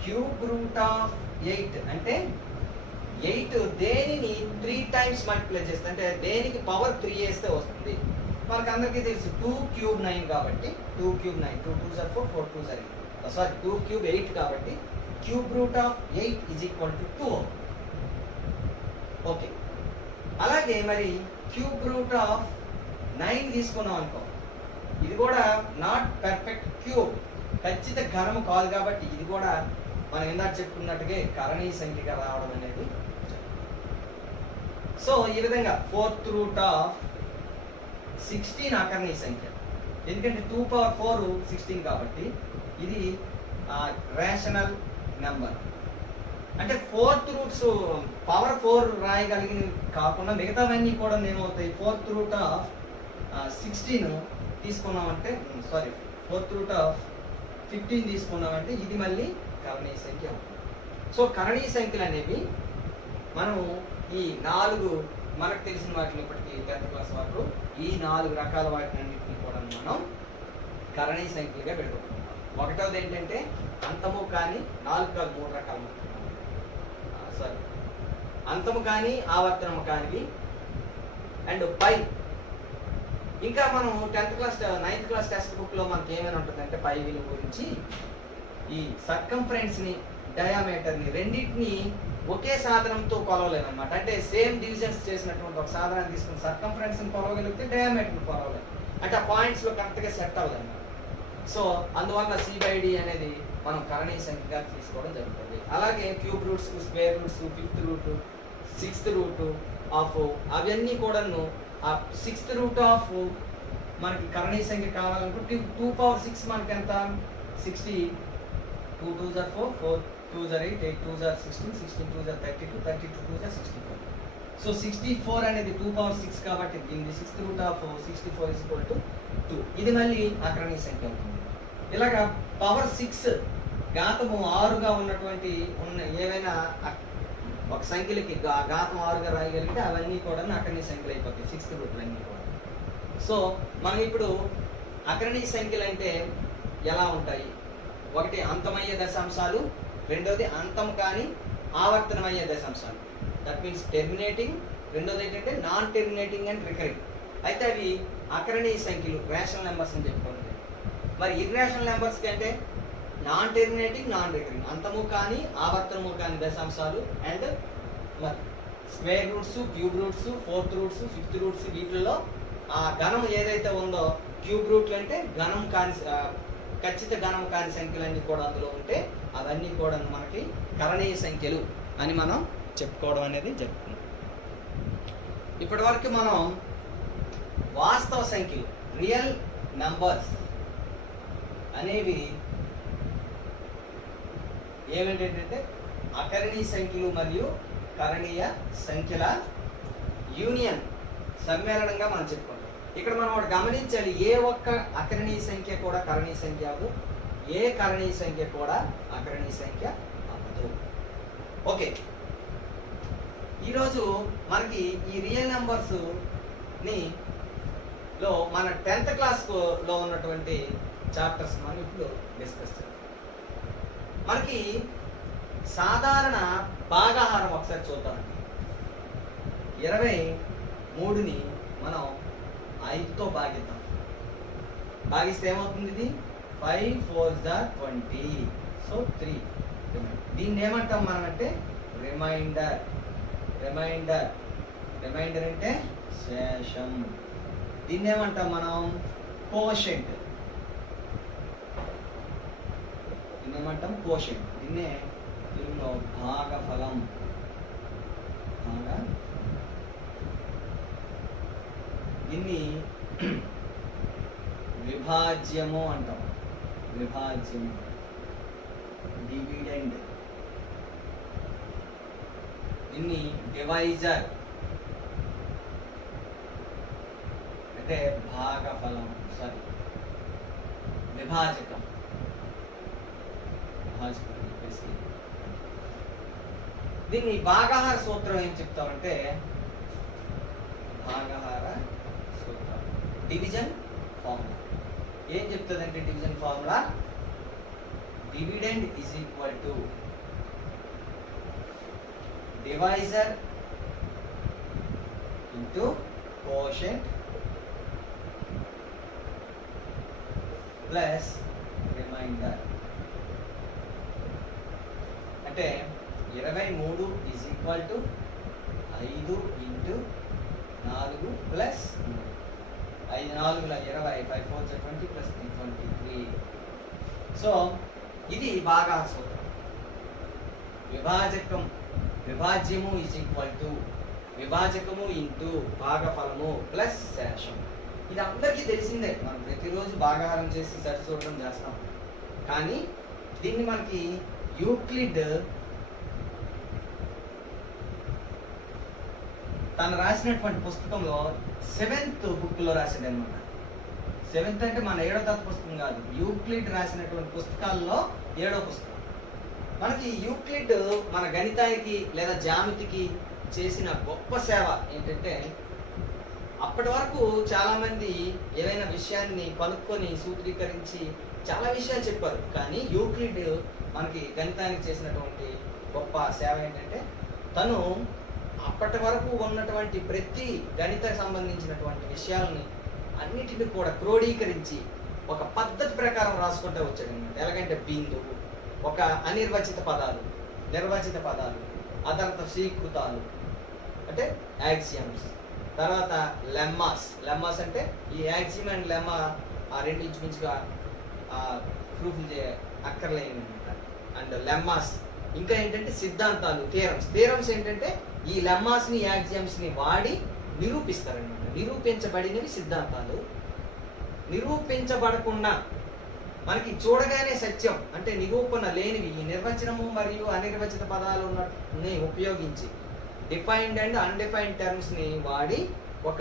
క్యూబ్ రూట్ ఆఫ్ 8 అంటే 8 దేనిని 3 టైమ్స్ మల్టిప్లై చేస్తే, అంటే దేనికి పవర్ 3 వేస్తే వస్తుంది. మనకు అందరికీ తెలుసు 2 క్యూబ్ 9 కాబట్టి 2 క్యూబ్ 9 2 2 4 4 2 8 సారీ 2 క్యూబ్ 8 కాబట్టి cube root of 8 is equal to 2. Okay, అలాగే మరి క్యూబ్ రూట్ ఆఫ్ 9 తీసుకున్నాం అనుకో, ఇది కూడా నాట్ పర్ఫెక్ట్ క్యూబ్, ఖచ్చిత ఘనము కాదు. కాబట్టి ఇది కూడా మనం ఇందాక చెప్పుకున్నట్టుగా కరణీయ సంఖ్యగా రావడం అనేది. సో ఈ విధంగా 4th రూట్ ఆఫ్ 16 అకర్ణీయ సంఖ్య, ఎందుకంటే 2 పవర్ 4 16 కాబట్టి ఇది రేషనల్ నెంబర్. అంటే 4th రూట్స్ పవర్ 4 రాయగలిగినవి కాకుండా మిగతావన్నీ కూడా ఏమవుతాయి. 4th రూట్ ఆఫ్ 16 తీసుకున్నామంటే, సారీ 4th రూట్ ఆఫ్ 15 తీసుకున్నామంటే ఇది మళ్ళీ కరణీయ సంఖ్య అవుతుంది. సో కరణీయ సంఖ్యలు అనేవి మనం ఈ 4 మనకు తెలిసిన వాటిని ఇప్పటికీ 10th క్లాస్ వరకు ఈ 4 రకాల వాటినన్నింటినీ కూడా మనం కరణీయ సంఖ్యలుగా పెట్టుకుంటాం. ఒకటవది ఏంటంటే అంతము కానీ, 4 కాదు 3 రకాలు, సారీ అంతము కానీ ఆవర్తనము కానివి అండ్ పై. ఇంకా మనం 10th class 9th class text బుక్లో మనకి ఏమైనా ఉంటుందంటే పై విలువ గురించి ఈ సర్కంఫరెన్స్ని డయామీటర్ని రెండింటిని ఒకే సాధనంతో కొలవలేము అనమాట. అంటే సేమ్ డివిజన్స్ చేసినటువంటి ఒక సాధనాన్ని తీసుకుని సర్కంఫరెన్స్ని కొలవగలిగితే డయామీటర్ని కొలవలేము, అంటే ఆ పాయింట్స్లో కరెక్ట్గా సెట్ అవ్వదు అనమాట. సో అందువల్ల C/D అనేది మనం కరణీయ సంఖ్యగా తీసుకోవడం జరుగుతుంది. అలాగే cube roots, square roots, 5th root, 6th root of అవన్నీ కూడాను ఆ 6th రూట్ ఆఫ్ మనకి కరణీయ సంఖ్య కావాలనుకుంటే 2 పవర్ 6 మనకి ఎంత 60, 2 2s are 4, 4 2s are 8, 8 2s are 16, 16 2s are 32, 32 2s are 64. So 64 అనేది 2 పవర్ 6 కాబట్టి దీని 6th root of 64 is equal to 2. ఇది మళ్ళీ అకరణీయ సంఖ్య అవుతుంది. ఇలాగా పవర్ 6 ఘాతము 6గా ఉన్నటువంటి ఏవైనా ఒక సంఖ్యలకి ఘాతం 6గా రాయగలిగితే అవన్నీ కూడా అకరణీయ సంఖ్యలు అయిపోతాయి, 6th రూట్లు అన్నీ కూడా. సో మనం ఇప్పుడు అకరణీయ సంఖ్యలు అంటే ఎలా ఉంటాయి, ఒకటి అంతమయ్యే దశాంశాలు, రెండోది అంతం కానీ ఆవర్తనమయ్యే దశాంశాలు, దట్ మీన్స్ టెర్మినేటింగ్, రెండోది ఏంటంటే నాన్ టెర్మినేటింగ్ అండ్ రికరింగ్. అయితే అవి అకరణీయ సంఖ్యలు రేషనల్ నెంబర్స్ అని చెప్పుకోండి. మరి ఇర్రేషనల్ నెంబర్స్ కంటే నాన్ టెర్మినేటింగ్, నాన్ రికరింగ్, అంతము కానీ ఆవర్తనము కానీ దశాంశాలు అండ్ మరి square roots, cube roots, 4th roots, 5th roots, వీటిల్లో ఆ ఘనం ఏదైతే ఉందో క్యూబ్ రూట్లు అంటే ఘనం కాని ఖచ్చిత ఘనం కాని సంఖ్యలన్నీ కూడా అందులో ఉంటే అవన్నీ కూడా మనకి కరణీయ సంఖ్యలు అని మనం చెప్పుకోవడం అనేది జరుగుతుంది. ఇప్పటి వరకు మనం వాస్తవ సంఖ్యలు, రియల్ నంబర్స్ అనేవి ఏమిటంటే అకరణీయ సంఖ్యలు మరియు కరణీయ సంఖ్యల యూనియన్, సమ్మేళనంగా మనం చెప్పుకుంటాం. ఇక్కడ మనం ఒకటి గమనించాలి, ఏ ఒక్క అకరణీయ సంఖ్య కూడా కరణీయ సంఖ్య అవ్వదు, ఏ కరణీయ సంఖ్య కూడా అకరణీయ సంఖ్య అవ్వదు. ఓకే, ఈరోజు మనకి ఈ రియల్ నెంబర్స్ ని లో మన 10th క్లాస్లో ఉన్నటువంటి చాప్టర్స్ మనం ఇప్పుడు డిస్కస్ చేద్దాం. మనకి సాధారణ భాగాహారం ఒకసారి చూద్దామండి. 23ని మనం 5తో భాగిద్దాం. భాగిస్తే ఏమవుతుంది? ఇది 5 4 20, సో 3. దీన్ని ఏమంటాం మనం అంటే రిమైండర్. రిమైండర్ రిమైండర్ అంటే శేషం. దీన్ని ఏమంటాం మనం? కోషెంట్. దీన్ని ఏమంటాం? కోషెంట్. దీన్నే తెలుగులో భాగఫలం. దీన్ని విభాజ్యము అంటాం. విభాజ్యము, డివిడెండ్. దీన్ని డివైజర్ అంటే భాగఫలం, సారీ విభాజకం. దీన్ని భాగాహార సూత్రం ఏం చెప్తామంటే భాగాహార సూత్రం, డివిజన్ ఫార్ములా ఏం చెప్తుందంటే division formula dividend is equal to divisor into quotient plus remainder. అంటే 23 is equal to 5 into 4 plus 5 4 20, 5 4 20 plus 23. So ఇది భాగాహార సూత్రం. విభాజకం, విభాజ్యము ఈజ్ ఈక్వల్ టు విభాజకము ఇంటూ భాగఫలము ప్లస్ శేషం. ఇది అందరికీ తెలిసిందే, మనం ప్రతిరోజు భాగాహారం చేసి సరి చూడడం చేస్తాం. కానీ దీన్ని మనకి యూక్లిడ్ తను రాసినటువంటి పుస్తకంలో 7th బుక్లో రాశాడు అనమాట. 7th అంటే మన 7వ తరగతి పుస్తకం కాదు, యూక్లిడ్ రాసినటువంటి పుస్తకాల్లో 7వ పుస్తకం. మనకి యూక్లిడ్ మన గణితానికి లేదా జ్యామితికి చేసిన గొప్ప సేవ ఏంటంటే అప్పటి వరకు చాలా మంది ఏదైనా విషయాన్ని కనుక్కొని సూత్రీకరించి చాలా విషయాలు చెప్పారు. కానీ యూక్లిడ్ మనకి గణితానికి చేసినటువంటి గొప్ప సేవ ఏంటంటే తను అప్పటి వరకు ఉన్నటువంటి ప్రతి గణిత సంబంధించినటువంటి విషయాలని అన్నిటిని కూడా క్రోడీకరించి ఒక పద్ధతి ప్రకారం రాసుకుంటూ వచ్చాడు అనమాట. ఎలాగంటే బిందువు, ఒక అనిర్వచిత పదాలు, నిర్వచిత పదాలు, ఆ తర్వాత స్వీకృతాలు అంటే యాక్సియమ్స్, తర్వాత లెమ్మాస్. లెమ్మాస్ అంటే ఈ యాక్సియం అండ్ లెమ్మా ఆ రెండు ఇంచుమించుగా ప్రూఫ్ అక్కర్లేని అనమాట. అండ్ లెమ్మాస్ ఇంకా ఏంటంటే సిద్ధాంతాలు, థియరమ్స్. థియరమ్స్ ఏంటంటే ఈ లెమ్మాస్ని యాక్సియమ్స్ని వాడి నిరూపిస్తారనమాట. నిరూపించబడినవి సిద్ధాంతాలు. నిరూపించబడకుండా మనకి చూడగానే సత్యం అంటే నిరూపణ లేనివి ఈ నిర్వచనము మరియు అనిర్వచిత పదాలు ఉన్నని ఉపయోగించి డిఫైన్డ్ అండ్ అన్డిఫైన్డ్ టర్మ్స్ని వాడి ఒక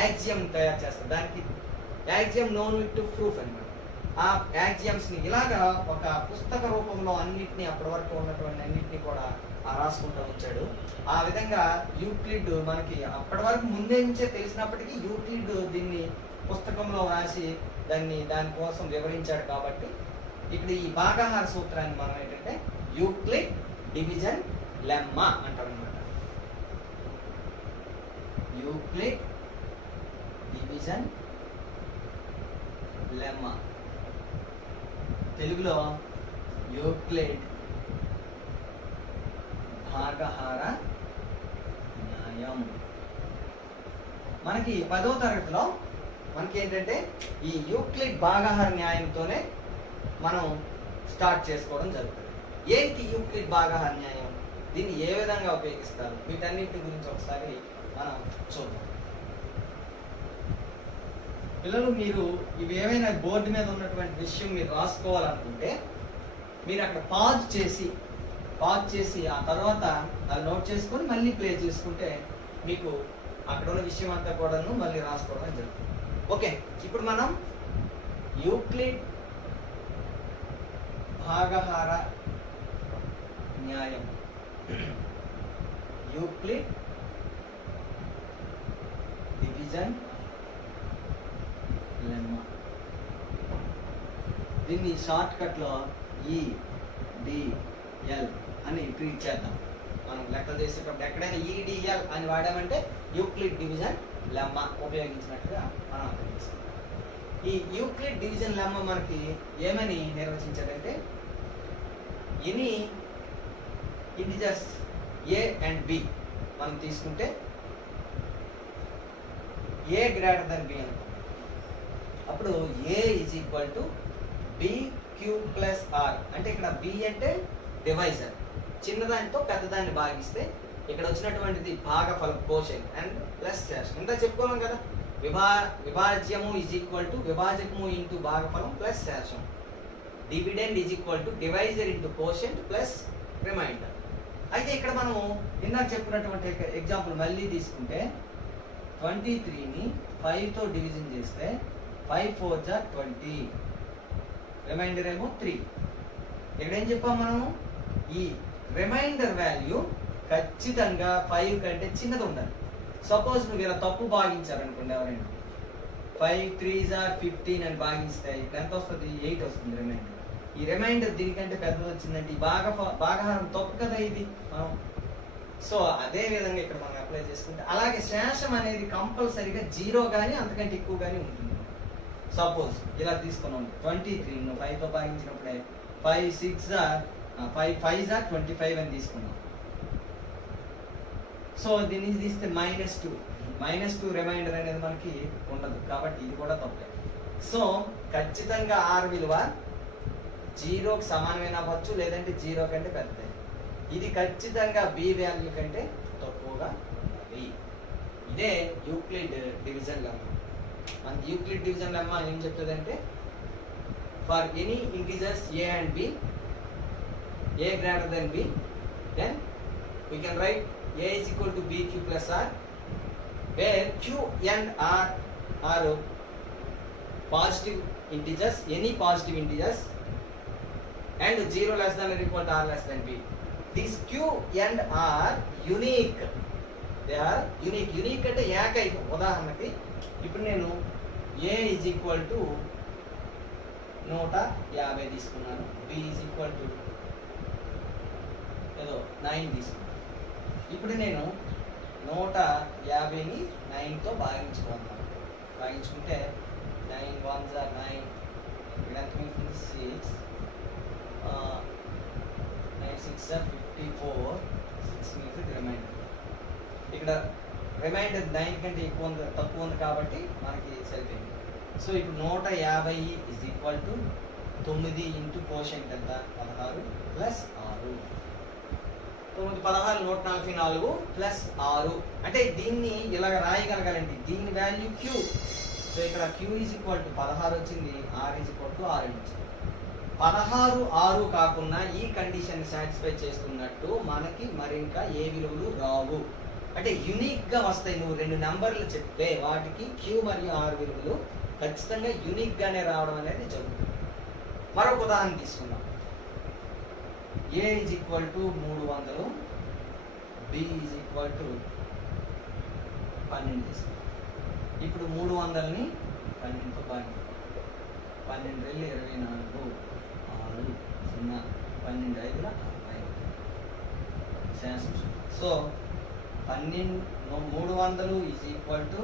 యాక్సియం తయారు చేస్తారు. దానికి యాక్సియం నోన్ విత్ ప్రూఫ్ అనమాట. ఆ యాక్సియమ్స్ని ఇలాగా ఒక పుస్తక రూపంలో అన్నిటినీ అప్పటి వరకు ఉన్నటువంటి అన్నింటినీ కూడా రాసుకుంటూ వచ్చాడు. ఆ విధంగా యూక్లిడ్ మనకి అప్పటి వరకు ముందే నుంచే తెలిసినప్పటికీ యూక్లిడ్ దీన్ని పుస్తకంలో రాసి దానికోసం వివరించాడు. కాబట్టి ఇక్కడ ఈ భాగాహార సూత్రాన్ని మనం ఏంటంటే యూక్లిడ్ డివిజన్ లెమ్మా అంటారు అనమాట. యూక్లిడ్ డివిజన్ లెమ్మా, తెలుగులో యూక్లిడ్ భాగాహార న్యాయం. మనకి 10వ తరగతిలో మనకి ఏంటంటే ఈ యూక్లిడ్ భాగాహార న్యాయంతోనే మనం స్టార్ట్ చేసుకోవడం జరుగుతుంది. ఏంటి యూక్లిడ్ భాగాహార న్యాయం, దీన్ని ఏ విధంగా ఉపయోగిస్తారు, వీటన్నిటి గురించి ఒకసారి మనం చూద్దాం. పిల్లలు, మీరు ఇవి ఏమైనా బోర్డు మీద ఉన్నటువంటి విషయం మీరు రాసుకోవాలనుకుంటే మీరు అక్కడ పాజ్ చేసి ఆ తర్వాత అది నోట్ చేసుకొని మళ్ళీ ప్లే చేసుకుంటే మీకు అక్కడ ఉన్న విషయం అంతా కూడాను మళ్ళీ రాసుకోవడం జరుగుతుంది. ఓకే, ఇప్పుడు మనం యూక్లిడ్ భాగాహార న్యాయం, యూక్లిడ్ డివిజన్ లెమ్మా. దీన్ని షార్ట్ కట్లో EDL అని ట్రీట్ చేద్దాం. మనం లెక్క చేసేటప్పుడు ఎక్కడైనా EDL అని వాడామంటే యూక్లిడ్ డివిజన్ లెమ్మా ఉపయోగించినట్టుగా మనం అర్థం చేసుకుంటాం. ఈ యూక్లిడ్ డివిజన్ లెమ్మా మనకి ఏమని నిర్వచించాడంటే any integers A and B మనం తీసుకుంటే A గ్రేటర్ దెన్ B అనుకో, అప్పుడు A is equal to BQ plus R. అంటే ఇక్కడ B అంటే డివైజర్, చిన్నదానితో పెద్దదాన్ని భాగిస్తే ఇక్కడ వచ్చినటువంటిది భాగఫలం కోషెంట్ అండ్ ప్లస్ శేషం. ఇంత చెప్పుకోలేం కదా, విభాజ్యము ఈజ్ ఈక్వల్ టు విభాజకము ఇంటూ భాగఫలం ప్లస్ శేషం. Dividend is equal to divisor into quotient plus remainder. అయితే ఇక్కడ మనం ఇందాక చెప్పినటువంటి ఎగ్జాంపుల్ మళ్ళీ తీసుకుంటే 23ని 5తో డివిజన్ చేస్తే 5 4 జా 20, రిమైండర్ ఏమో 3. ఇక్కడ ఏం చెప్పాం మనము, ఈ రిమైండర్ వాల్యూ ఖచ్చితంగా 5 కంటే చిన్నది ఉండాలి. సపోజ్ నువ్వు ఇలా తప్పు భాగించారనుకోండి, ఎవరైనా 5 3 జా 15 అని భాగిస్తే ఇక్కడ ఎంత వస్తుంది, 8 వస్తుంది రిమైండర్. ఈ రిమైండర్ దీనికంటే పెద్దది వచ్చిందంటే ఈ భాగహారం తప్పు కదా ఇది. సో అదే విధంగా ఇక్కడ మనం అప్లై చేసుకుంటే, అలాగే శేషం అనేది కంపల్సరీగా 0 కానీ అంతకంటే ఎక్కువ కానీ ఉంటుంది. సపోజ్ ఇలా తీసుకున్నాం 23 నువ్వు 5తో భాగించినప్పుడే 5 6 జా 5 జా 25 అని తీసుకున్నాం. సో దీని నుంచి తీస్తే -2 రిమైండర్ అనేది మనకి ఉండదు, కాబట్టి ఇది కూడా తప్పే. సో ఖచ్చితంగా R విలువ 0కి సమానమైన అవ్వచ్చు, లేదంటే 0 కంటే పెద్దది. ఇది ఖచ్చితంగా B వాల్యూ కంటే తక్కువగా ఉన్నది. ఇదే యూక్లిడ్ డివిజన్ లెమ్మా. మన యూక్లిడ్ డివిజన్ లెమ్మా ఏం చెప్తుందంటే, for any integers A and B, A greater than B, then we can write A is equal to BQ plus R, where Q and R are positive integers, any positive integers, and 0 less than or equal to R less than B. These Q and R unique. They are unique. Unique అంటే ఏకైకం. ఉదాహరణకి ఇప్పుడు నేను A is equal to 150 తీసుకున్నాను, B is equal to ఏదో 9 తీసుకున్నాను. ఇప్పుడు నేను 150ని 9తో భాగించుకున్నాను. భాగించుకుంటే 9 1s are 9, ఇక్కడ ఎంత మిగులుతుంది 6, 9 6 are 54, 6 మిగులుతుంది రిమైండర్. ఇక్కడ రిమైండర్ 9 కంటే ఎక్కువ ఉంది, తక్కువ ఉంది కాబట్టి మనకి సరిపోయింది. సో ఇప్పుడు 150 is equal to 9 into quotient ఎంత 16 ప్లస్ 6. 9 16 144 ప్లస్ 6. అంటే దీన్ని ఇలాగ రాయగలగాలండి, దీని వాల్యూ Q. సో ఇక్కడ Q ఈజ్ ఈక్వల్ టు 16 వచ్చింది, R ఈజ్ ఈక్వల్ టు 6 వచ్చింది. 16 6 కాకుండా ఈ కండిషన్ సాటిస్ఫై చేస్తున్నట్టు మనకి మరింకా ఏ విలువలు రావు. అంటే యూనిక్గా వస్తాయి. నువ్వు 2 నెంబర్లు చెప్తే వాటికి Q మరియు R విలువలు ఖచ్చితంగా యూనిక్గానే రావడం అనేది జరుగుతుంది. మరొక ఉదాహరణ తీసుకుందాం. A is equal to 300, B is equal to 12 తీసుకుందాం. ఇప్పుడు 300ని 12తో భాగించాలి. 12 2 24, 6 0, 12 5 45. So 300 is equal to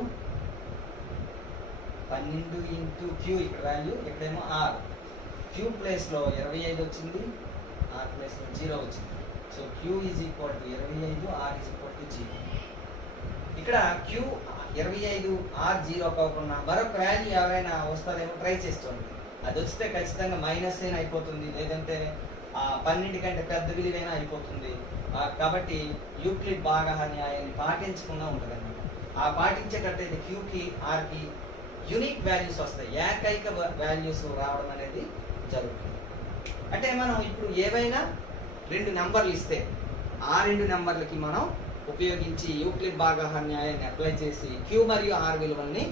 12 into Q, ఇక్కడ వాల్యూ, ఇక్కడేమో R. Q ప్లేస్లో 25 వచ్చింది, R ప్లేస్లో 0 వచ్చింది. So Q is equal to 25, R is equal to 0. ఇక్కడ Q 25 R 0 కాకుండా మరొక వాల్యూ ఎవరైనా వస్తుందేమో ట్రై చేస్తుంది. అది వస్తే ఖచ్చితంగా మైనస్ అయినా అయిపోతుంది, లేదంటే 12 కంటే పెద్ద విలువైనా అయిపోతుంది. కాబట్టి యూక్లిడ్ భాగహార న్యాయాన్ని పాటించకుండా ఉంటుంది అన్నమాట. ఆ పాటించేటట్టయితే Qకి Rకి యూనిక్ వాల్యూస్ వస్తాయి, ఏకైక వాల్యూస్ రావడం అనేది జరుగుతుంది. అంటే మనం ఇప్పుడు ఏవైనా 2 నెంబర్లు ఇస్తే ఆ 2 నెంబర్లకి మనం ఉపయోగించి యూక్లిడ్ భాగహార న్యాయాన్ని అప్లై చేసి Q మరియు R విలువల్ని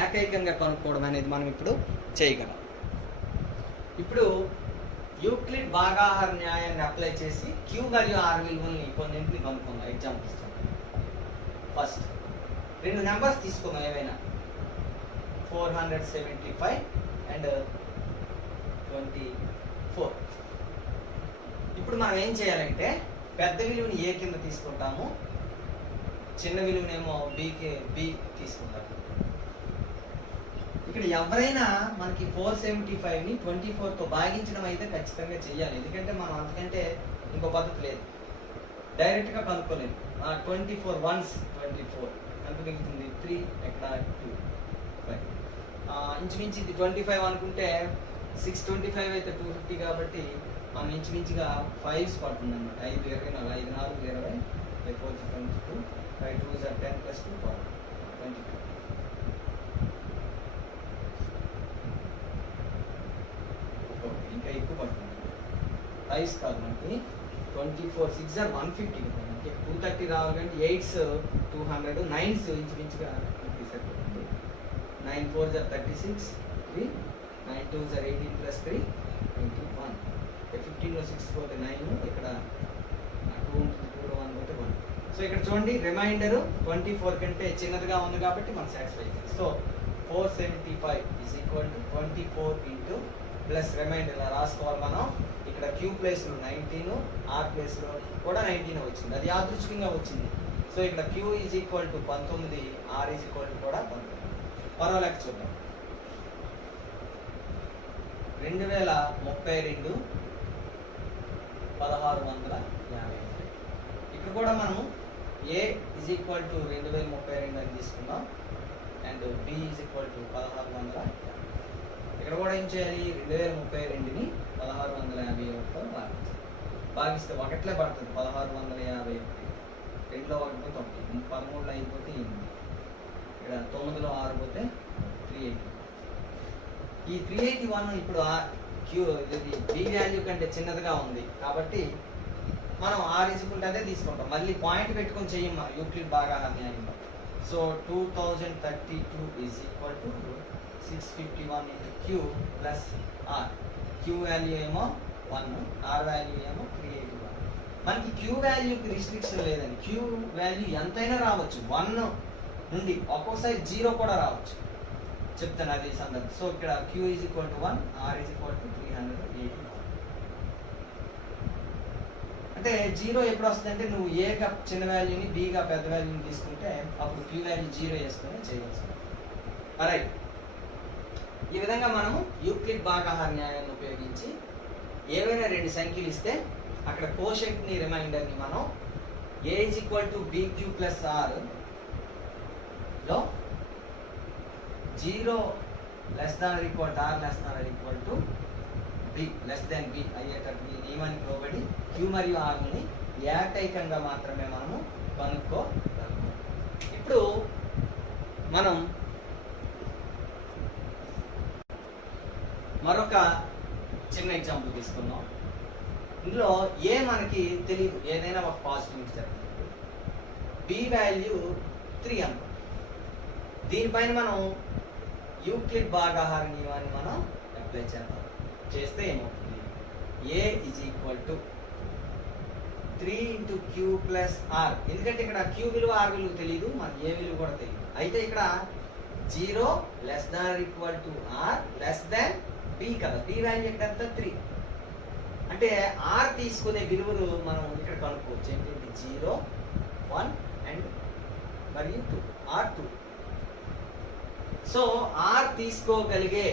ఏకైకంగా కనుక్కోవడం అనేది మనం ఇప్పుడు చేయగలం. ఇప్పుడు యూక్లిడ్ భాగాహార న్యాయాన్ని అప్లై చేసి క్యూ మరియు ఆర్ విలువల్ని కొన్నింటిని కనుక్కుందాం. ఎగ్జాంపుల్ ఇస్తాం. ఫస్ట్ 2 నెంబర్స్ తీసుకుందాం ఏవైనా, 475 అండ్ 24. ఇప్పుడు మనం ఏం చేయాలంటే పెద్ద విలువని ఏ కింద తీసుకుంటాము, చిన్న విలువనేమో బి తీసుకుంటాము. ఇక్కడ ఎవరైనా మనకి 475ని 24తో భాగించడం అయితే ఖచ్చితంగా చెయ్యాలి, ఎందుకంటే మనం అంతకంటే ఇంకో పద్ధతి లేదు, డైరెక్ట్గా కనుక్కోలేదు. 24 వన్స్ 24 ఎంత మిగులుతుంది, 3 ఎక్కడ 2 5. ఇంచుమించి ఇది 25 అనుకుంటే 625 అయితే 250 కాబట్టి మనం ఇంచుమించుగా 5s పడుతుంది అనమాట. 5 24 5 4 20 5 4 22 5 2 10 plus 2 22. ఇంకా ఎక్కువ పడుతుంది, 5s కాదు మనకి 24 6 are 150 మనకి 230 రావాలి కంటే 8s 200 9s ఇంచుమించుగా 50 సరిపోతుంది. 9 4s are 36 3 9 2s are 18 plus 3 21. 15లో 6 పోతే 9, ఇక్కడ 2 ఉంటుంది, 2 1 పోతే 1. సో ఇక్కడ చూడండి రిమైండర్ 24 కంటే చిన్నదిగా ఉంది కాబట్టి మనం సాటిస్ఫై అవుతుంది. So 475 is equal to 24 into plus remainder ఇలా రాసుకోవాలి మనం. ఇక్కడ క్యూ ప్లేస్లో 19, ఆర్ ప్లేస్లో కూడా 19 వచ్చింది, అది యాదృచ్ఛికంగా వచ్చింది. సో ఇక్కడ Q is equal to 19, R is equal to కూడా 19. మరో లెక్క చూద్దాం. 2032 1650. ఇక్కడ కూడా మనం ఏ ఈజ్ ఈక్వల్ టు 2032 అని తీసుకుందాం and B is equal to 1650. ఇక్కడ కూడా ఏం చేయాలి, 2032ని 1651తో భాగిస్తే ఒకట్లే పడుతుంది, 1651. 2లో 1 పోతే 1, 13లో 5 పోతే 8, ఇక్కడ 9లో 6 పోతే 380. ఈ 381 ఇప్పుడు క్యూ ఇది బి వాల్యూ కంటే చిన్నదిగా ఉంది కాబట్టి మనం ఆర్ ఈక్వల్ అదే తీసుకుంటాం. మళ్ళీ పాయింట్ పెట్టుకొని చెయ్యం యూక్లిడ్ భాగాహార న్యాయంలో. So 2032 is equal to 651 into Q plus R. Q value ఏమో 1, R వాల్యూ ఏమో 381. మనకి Q వాల్యూకి రిస్ట్రిక్షన్ లేదండి, Q వాల్యూ ఎంతైనా రావచ్చు, 1 నుండి ఒక్కోసారి 0 కూడా రావచ్చు, చెప్తాను అది సందర్భం. సో ఇక్కడ Q is equal to 1, R is equal to 381. అంటే 0 ఎప్పుడు వస్తుంది అంటే నువ్వు ఏగా చిన్న వాల్యూని బిగా పెద్ద వాల్యూని తీసుకుంటే అప్పుడు Q వాల్యూ 0 వేసుకొని చేయవచ్చు. రైట్, ఈ విధంగా మనము యూక్లిడ్ భాగాహార న్యాయాన్ని ఉపయోగించి ఏవైనా 2 సంఖ్యలు ఇస్తే అక్కడ కోషెంట్ని రిమైండర్ని మనం A is equal to BQ plus R లో 0 less than are equal to R less than are equal to B less than B అయ్యేటట్టు ఈ నియమానికి లోబడి క్యూ మరియు ఆర్ని ఏకైకంగా మాత్రమే మనము కనుక్కోగలము. ఇప్పుడు మనం మరొక చిన్న ఎగ్జాంపుల్ తీసుకుందాం. ఇందులో ఏ మనకి తెలియదు, ఏదైనా ఒక పాజిటివ్ నెంబర్, బి వాల్యూ 3 అనుకో. దీనిపైన మనం యూక్లిడ్ భాగాహార నియమాన్ని మనం అప్లై చేద్దాం. చేస్తే ఏమవుతుంది, A is equal to 3 into Q plus R. ఎందుకంటే ఇక్కడ Q విలువ ఆర్ విలువ తెలియదు, మనకి ఏ విలువ కూడా తెలియదు. అయితే ఇక్కడ 0 less than are equal to R less than B కదా, బి వాల్యూ ఇక్కడ 3. అంటే ఆర్ తీసుకునే విలువలు మనం ఇక్కడ కనుక్కోవచ్చు. ఏంటంటే 0 1 అండ్ మరియు 2, ఆర్ 2. సో ఆర్ తీసుకోగలిగే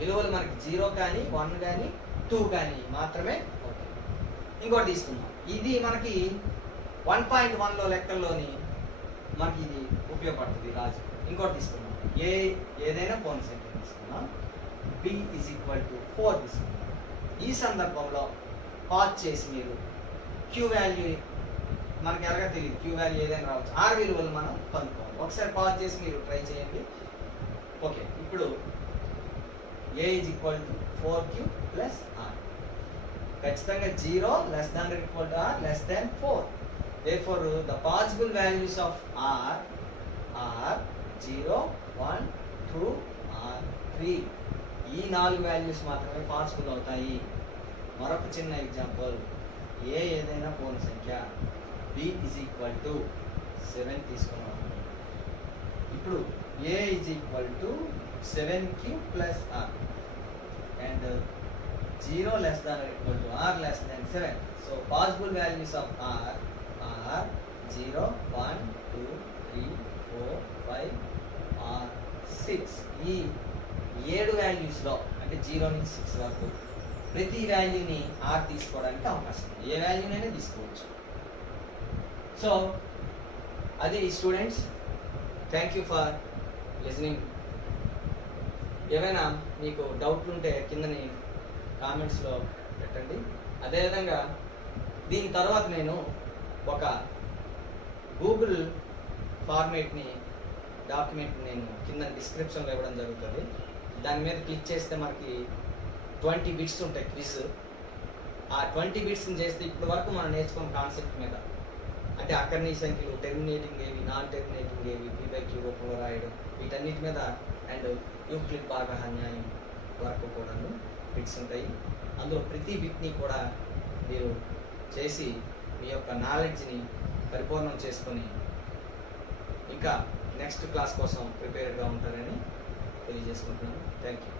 విలువలు మనకి 0 కానీ 1 కానీ 2 కానీ మాత్రమే అవుతాయి. ఇంకోటి తీసుకుందాం, ఇది మనకి 1.1లో లెక్కల్లోని మనకి ఇది ఉపయోగపడుతుంది లాజిక్. ఇంకోటి తీసుకుందాం, ఏదైనా పోన్ సెంటర్ తీసుకుందాం, బి ఈజ్ ఈక్వల్ టు 4 తీసుకుందాం. ఈ సందర్భంలో పాజ్ చేసి మీరు క్యూ వాల్యూ మనకి ఎలాగా తెలియదు, క్యూ వాల్యూ ఏదైనా రావచ్చు, ఆర్ విలువలు మనం కనుక్కోవాలి. ఒకసారి పాజ్ చేసి మీరు ట్రై చేయండి. ఓకే, ఇప్పుడు A is equal to 4Q plus R. ఖచ్చితంగా 0 less than are equal to R less than 4. Therefore, the possible values of R are 0, 1, 2 or 3. ఈ 4 వాల్యూస్ మాత్రమే పాసిబుల్ అవుతాయి. మరొక చిన్న ఎగ్జాంపుల్, ఏ ఏదైనా పూర్ణ సంఖ్య b ఈజ్ ఈక్వల్ టు 7 తీసుకున్నాం. ఇప్పుడు a is equal to 7 plus r and 0 less than or equal to r less than 7. So possible values of r are 0, 1, 2, 3, 4, 5 or 6. ఈ 7 వాల్యూస్లో అంటే 0 నుంచి 6 వరకు ప్రతి వాల్యూని r తీసుకోవడానికి అవకాశం ఉంది. ఏ వాల్యూనైనా తీసుకోవచ్చు. సో అది students, thank you for listening. ఏమైనా మీకు డౌట్లు ఉంటే కిందని కామెంట్స్లో పెట్టండి. అదేవిధంగా దీని తర్వాత నేను ఒక గూగుల్ ఫార్మేట్ని డాక్యుమెంట్ నేను కింద డిస్క్రిప్షన్లో ఇవ్వడం జరుగుతుంది. దాని మీద క్లిక్ చేస్తే మనకి 20 బిట్స్ ఉంటాయి క్విజ్. ఆ 20 బిట్స్ని చేస్తే ఇప్పటి వరకు మనం నేర్చుకున్న కాన్సెప్ట్ మీద, అంటే అకర్ణీ సంఖ్యలు, టెర్మినేటింగ్ ఏవి, నాన్ టెర్మినేటింగ్ ఏవి, p/q రూపంలో రాయడం, వీటన్నిటి మీద అండ్ యూక్లిడ్ భాగహాన్యాయం వరకు కూడా బిట్స్ ఉంటాయి. అందులో ప్రతి బిట్ని కూడా మీరు చేసి మీ యొక్క నాలెడ్జ్ని పరిపూర్ణం చేసుకొని ఇంకా నెక్స్ట్ క్లాస్ కోసం ప్రిపేర్డ్గా ఉంటారని తెలియజేసుకుంటున్నాను. Thank you.